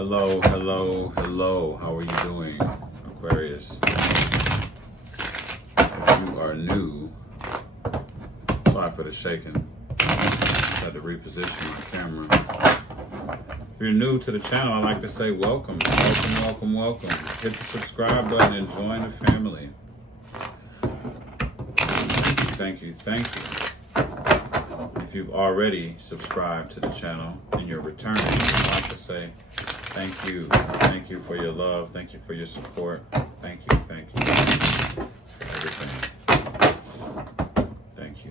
Hello, hello, hello. How are you doing, Aquarius? If you are new, sorry for the shaking. Had to reposition my camera. If you're new to the channel, I'd like to say welcome, welcome, welcome, welcome. Hit the subscribe button and join the family. Thank you, thank you. If you've already subscribed to the channel and you're returning, I'd like to say thank you. Thank you for your love. Thank you for your support. Thank you for everything. Thank you.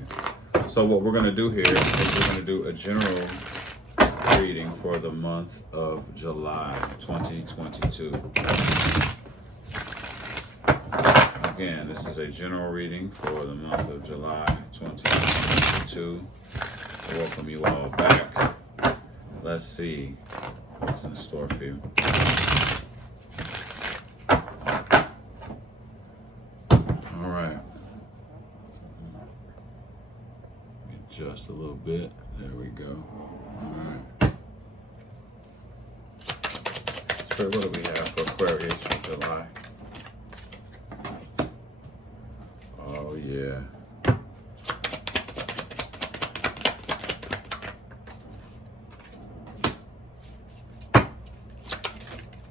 So what we're going to do here is we're going to do a general reading for the month of July 2022. Again, this is a general reading for the month of July 2022. I welcome you all back. Let's see what's in store for you. All right. Adjust a little bit. There we go. All right. So what do we have for Aquarius for July? Oh, yeah.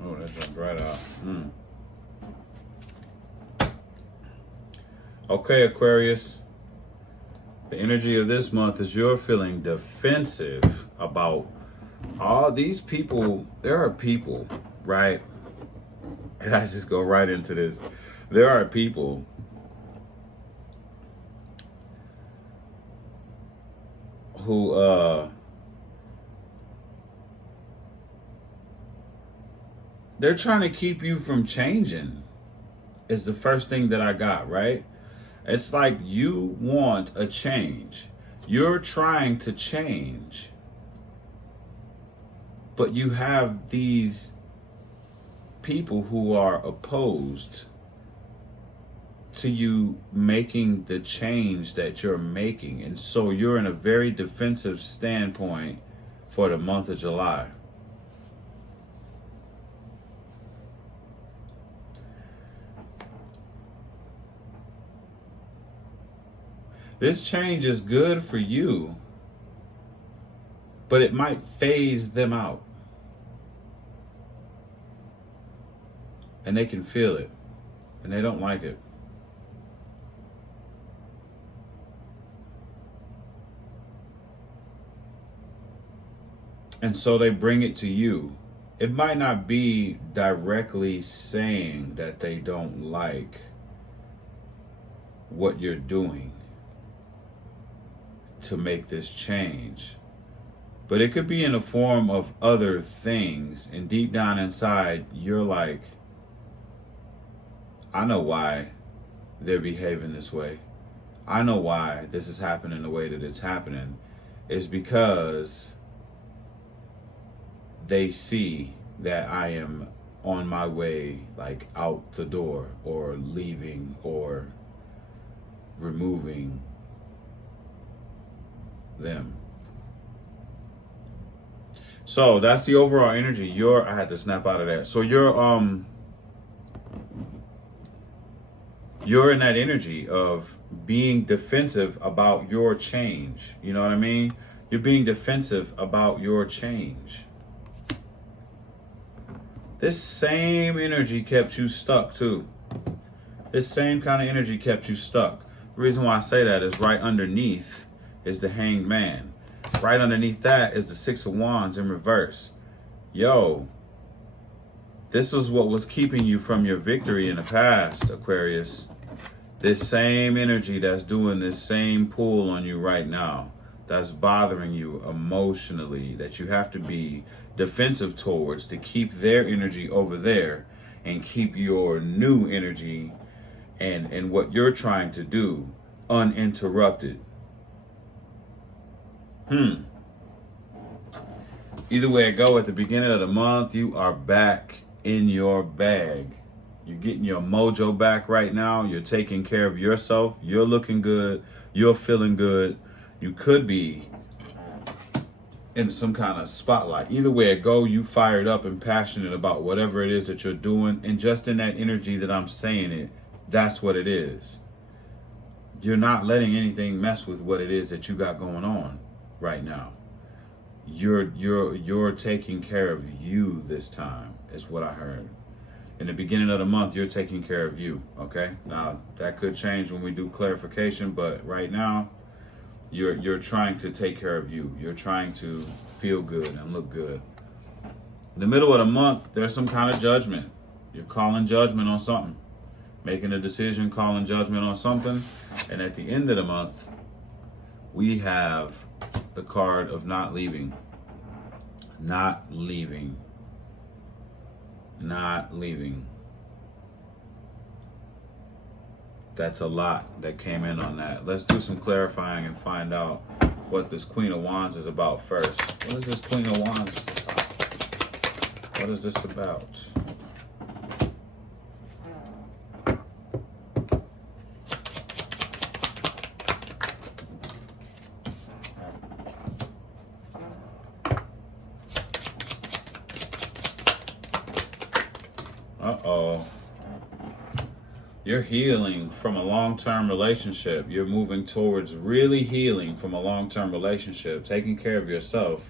Oh, that jumped right out. Okay, Aquarius. The energy of this month is you're feeling defensive about all these people. There are people, right? And I just go right into this. There are people who they're trying to keep you from changing is the first thing that I got, right? It's like you want a change. You're trying to change. But you have these people who are opposed to you making the change that you're making. And so you're in a very defensive standpoint for the month of July. This change is good for you, but it might phase them out. And they can feel it, and they don't like it. And so they bring it to you. It might not be directly saying that they don't like what you're doing to make this change, but it could be in the form of other things. And deep down inside, you're like, I know why they're behaving this way. I know why this is happening the way that it's happening. It's because they see that I am on my way, like out the door, or leaving, or removing them. So that's the overall energy. I had to snap out of that. So you're in that energy of being defensive about your change. You know what I mean? You're being defensive about your change. This same energy kept you stuck too. This same kind of energy kept you stuck. The reason why I say that is right underneath is the Hanged Man. Right underneath that is the Six of Wands in reverse. Yo, this is what was keeping you from your victory in the past, Aquarius. This same energy that's doing this same pull on you right now, that's bothering you emotionally, that you have to be defensive towards to keep their energy over there and keep your new energy and what you're trying to do uninterrupted. Either way it go, at the beginning of the month, you are back in your bag. You're getting your mojo back right now. You're taking care of yourself. You're looking good. You're feeling good. You could be in some kind of spotlight. Either way it go, you fired up and passionate about whatever it is that you're doing. And just in that energy that I'm saying it, that's what it is. You're not letting anything mess with what it is that you got going on right now. You're taking care of you this time, is what I heard. In the beginning of the month, you're taking care of you, okay? Now, that could change when we do clarification, but right now, you're trying to take care of you. You're trying to feel good and look good. In the middle of the month, there's some kind of judgment. You're calling judgment on something. Making a decision, calling judgment on something. And at the end of the month, we have the card of not leaving. Not leaving. Not leaving. That's a lot that came in on that. Let's do some clarifying and find out what this Queen of Wands is about first. What is this Queen of Wands about? What is this about? Uh-oh. You're healing from a long-term relationship. You're moving towards really healing from a long-term relationship, taking care of yourself,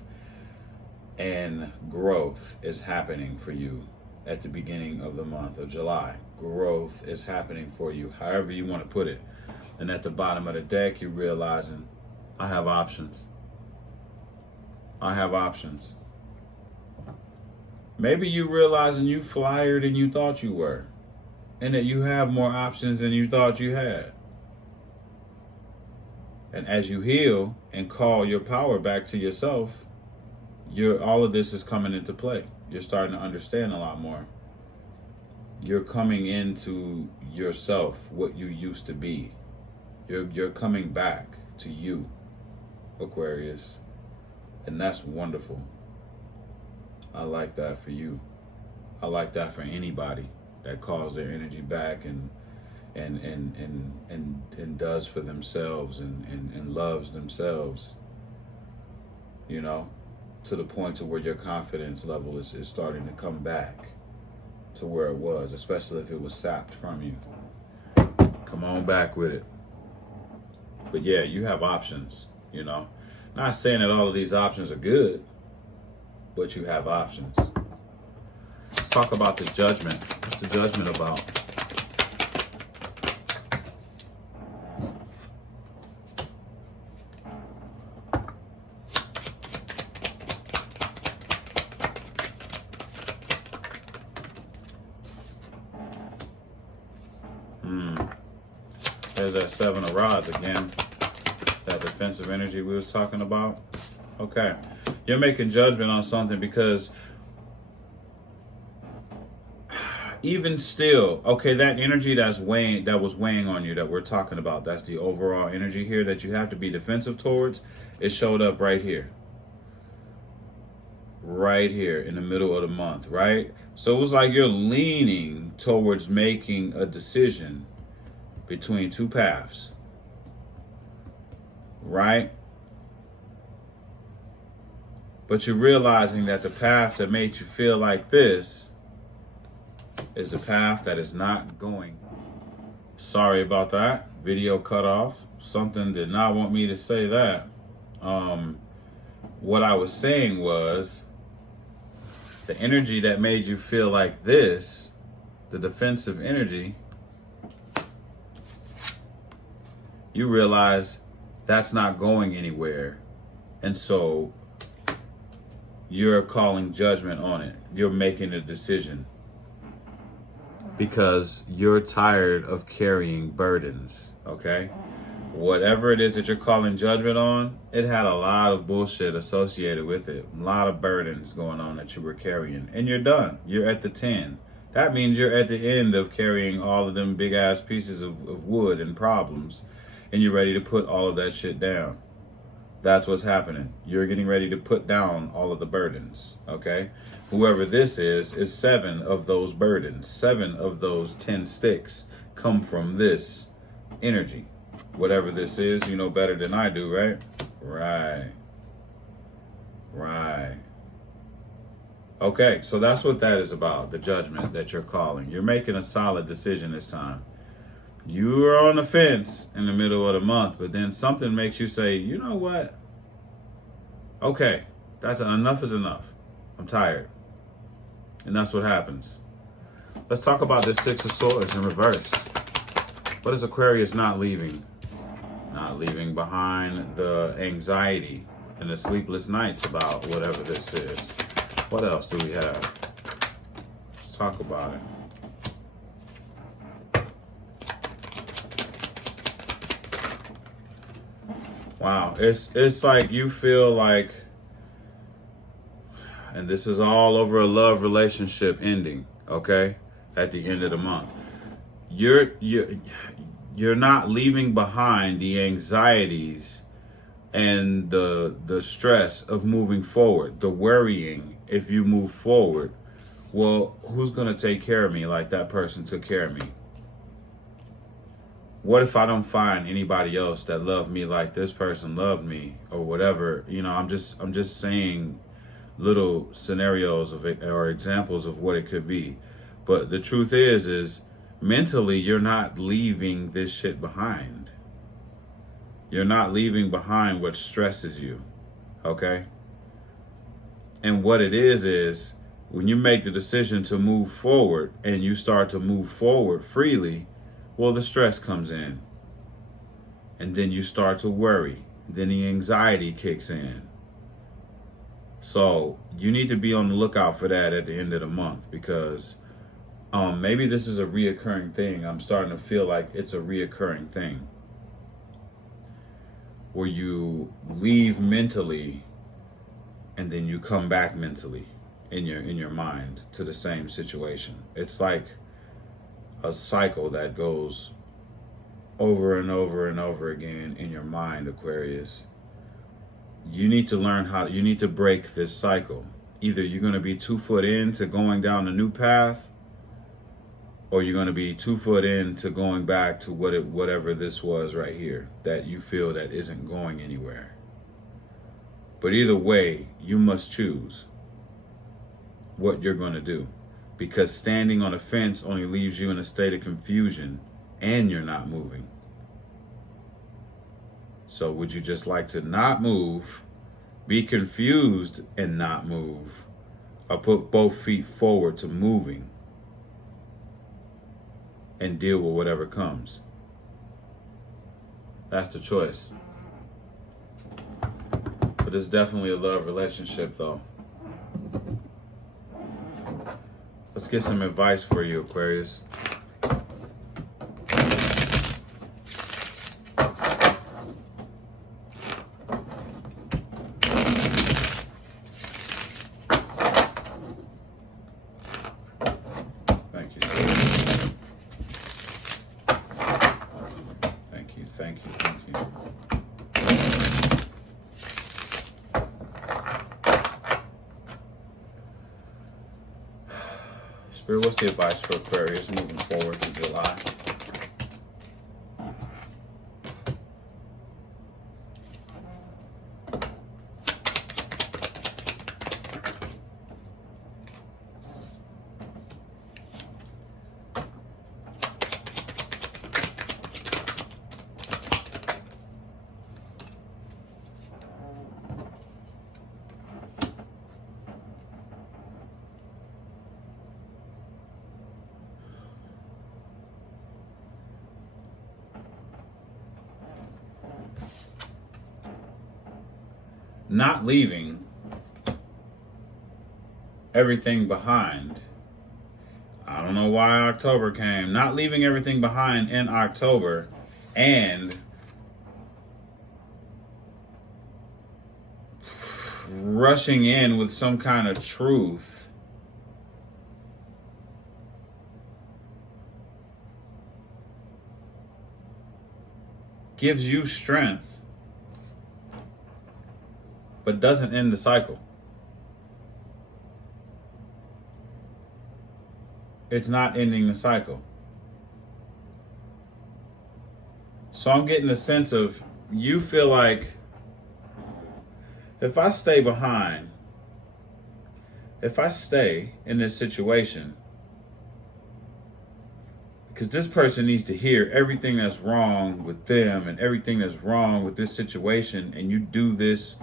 and growth is happening for you at the beginning of the month of July. Growth is happening for you, however you want to put it. And at the bottom of the deck, you're realizing, I have options. I have options. Maybe you realizing you flyer than you thought you were, and that you have more options than you thought you had. And as you heal and call your power back to yourself, all of this is coming into play. You're starting to understand a lot more. You're coming into yourself, what you used to be. You're coming back to you, Aquarius. And that's wonderful. I like that for you. I like that for anybody that calls their energy back and does for themselves and loves themselves, you know, to the point to where your confidence level is starting to come back to where it was, especially if it was sapped from you. Come on back with it. But yeah, you have options, you know. Not saying that all of these options are good, but you have options. Let's talk about the judgment. What's the judgment about? There's that Seven of Rods again. That defensive energy we was talking about. Okay. You're making judgment on something because even still, okay, that energy that was weighing on you that we're talking about, that's the overall energy here that you have to be defensive towards. It showed up right here. Right here in the middle of the month, right? So it was like you're leaning towards making a decision between two paths, right? But you're realizing that the path that made you feel like this is the path that is not going. Sorry about that. Video cut off. Something did not want me to say that. What I was saying was the energy that made you feel like this, the defensive energy, you realize that's not going anywhere. And so you're calling judgment on it. You're making a decision because you're tired of carrying burdens, okay? Whatever it is that you're calling judgment on, it had a lot of bullshit associated with it. A lot of burdens going on that you were carrying. And you're done. You're at the 10. That means you're at the end of carrying all of them big ass pieces of wood and problems. And you're ready to put all of that shit down. That's what's happening. You're getting ready to put down all of the burdens, okay? Whoever this is 7 of those burdens. 7 of those 10 sticks come from this energy. Whatever this is, you know better than I do, right? Right. Right. Okay, so that's what that is about, the judgment that you're calling. You're making a solid decision this time. You are on the fence in the middle of the month, but then something makes you say, you know what? Okay, enough is enough. I'm tired. And that's what happens. Let's talk about this Six of Swords in reverse. What is Aquarius not leaving? Not leaving behind the anxiety and the sleepless nights about whatever this is. What else do we have? Let's talk about it. Wow, it's like you feel like, and this is all over a love relationship ending, okay? At the end of the month. You're not leaving behind the anxieties and the stress of moving forward, the worrying if you move forward. Well, who's going to take care of me like that person took care of me? What if I don't find anybody else that loved me like this person loved me, or whatever? You know, I'm just saying little scenarios of it, or examples of what it could be. But the truth is mentally you're not leaving this shit behind. You're not leaving behind what stresses you. Okay? And what it is when you make the decision to move forward and you start to move forward freely, well, the stress comes in. And then you start to worry. Then the anxiety kicks in. So you need to be on the lookout for that at the end of the month, because maybe this is a reoccurring thing. I'm starting to feel like it's a reoccurring thing where you leave mentally and then you come back mentally in your mind to the same situation. It's like a cycle that goes over and over and over again in your mind, Aquarius. You need to learn you need to break this cycle. Either you're going to be 2 foot into going down a new path, or you're going to be 2 foot into going back to whatever this was right here that you feel that isn't going anywhere. But either way, you must choose what you're going to do, because standing on a fence only leaves you in a state of confusion and you're not moving. So would you just like to not move, be confused and not move, or put both feet forward to moving and deal with whatever comes? That's the choice. But it's definitely a love relationship, though. Let's get some advice for you, Aquarius. Thank you. Thank you, thank you, thank you. Spirit, what's the advice for Aquarius moving forward to July? Not leaving everything behind. I don't know why October came. Not leaving everything behind in October and rushing in with some kind of truth gives you strength, but doesn't end the cycle. It's not ending the cycle. So I'm getting a sense of you feel like if I stay behind, if I stay in this situation, because this person needs to hear everything that's wrong with them and everything that's wrong with this situation, and you do this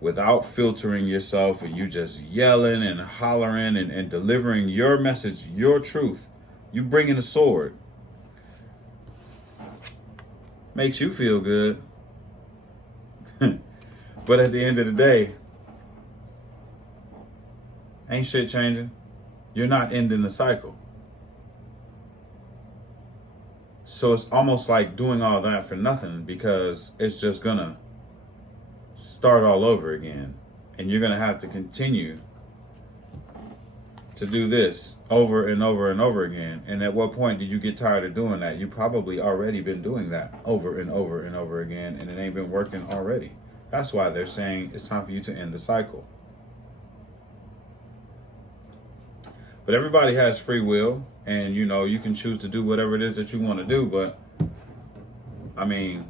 without filtering yourself, and you just yelling and hollering and delivering your message, your truth, you bringing a sword, makes you feel good. But at the end of the day, ain't shit changing. You're not ending the cycle. So it's almost like doing all that for nothing, because it's just gonna start all over again. And you're gonna have to continue to do this over and over and over again. And at what point do you get tired of doing that? You probably already been doing that over and over and over again, and it ain't been working already. That's why they're saying it's time for you to end the cycle. But everybody has free will, and you know, you can choose to do whatever it is that you want to do. But I mean,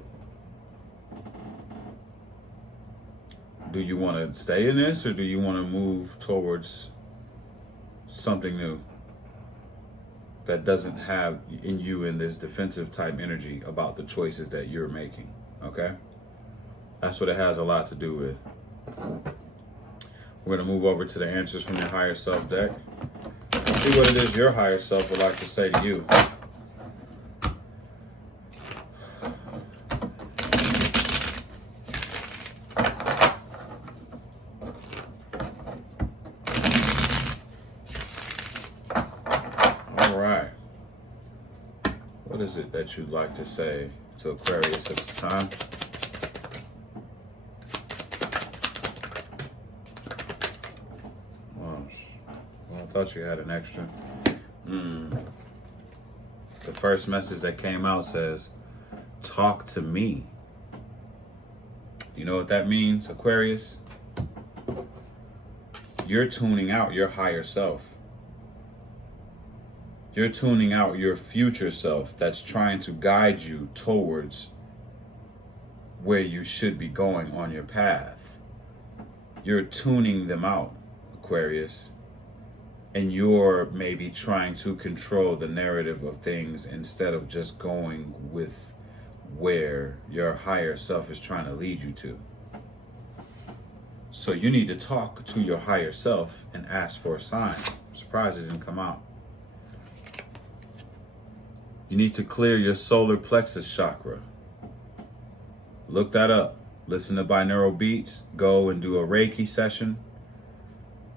do you want to stay in this, or do you want to move towards something new that doesn't have in you in this defensive type energy about the choices that you're making? Okay, that's what it has a lot to do with. We're going to move over to the answers from your higher self deck. See what it is your higher self would like to say to you. All right. What is it that you'd like to say to Aquarius at this time? I thought you had an extra. The first message that came out says, talk to me. You know what that means, Aquarius? You're tuning out your higher self. You're tuning out your future self that's trying to guide you towards where you should be going on your path. You're tuning them out, Aquarius. And you're maybe trying to control the narrative of things instead of just going with where your higher self is trying to lead you to. So you need to talk to your higher self and ask for a sign. I'm surprised it didn't come out. You need to clear your solar plexus chakra. Look that up. Listen to binaural beats. Go and do a Reiki session.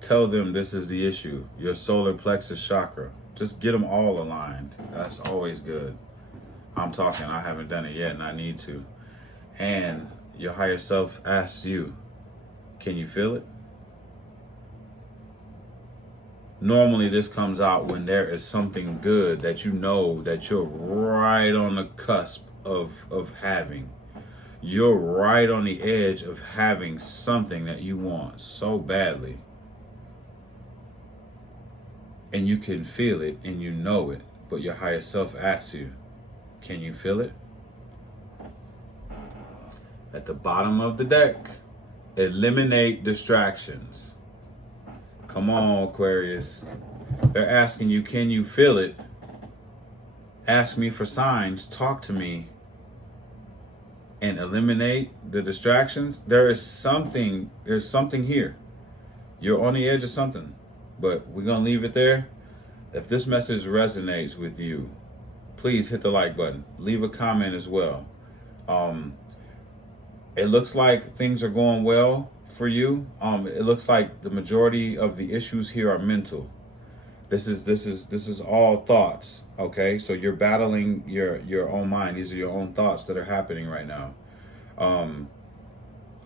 Tell them this is the issue, your solar plexus chakra. Just get them all aligned. That's always good. I'm talking, I haven't done it yet, and I need to. And your higher self asks you, can you feel it? Normally this comes out when there is something good that you know that you're right on the cusp of having. You're right on the edge of having something that you want so badly. And you can feel it and you know it, but your higher self asks you, can you feel it? At the bottom of the deck, eliminate distractions. Come on, Aquarius. They're asking you, can you feel it? Ask me for signs, talk to me, and eliminate the distractions. There's something here. You're on the edge of something. But we're going to leave it there. If this message resonates with you, please hit the like button. Leave a comment as well. It looks like things are going well for you. It looks like the majority of the issues here are mental. This is all thoughts, okay? So you're battling your own mind. These are your own thoughts that are happening right now.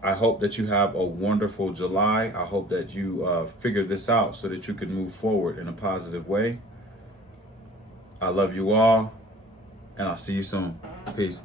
I hope that you have a wonderful July. I hope that you figure this out so that you can move forward in a positive way. I love you all, and I'll see you soon. Peace.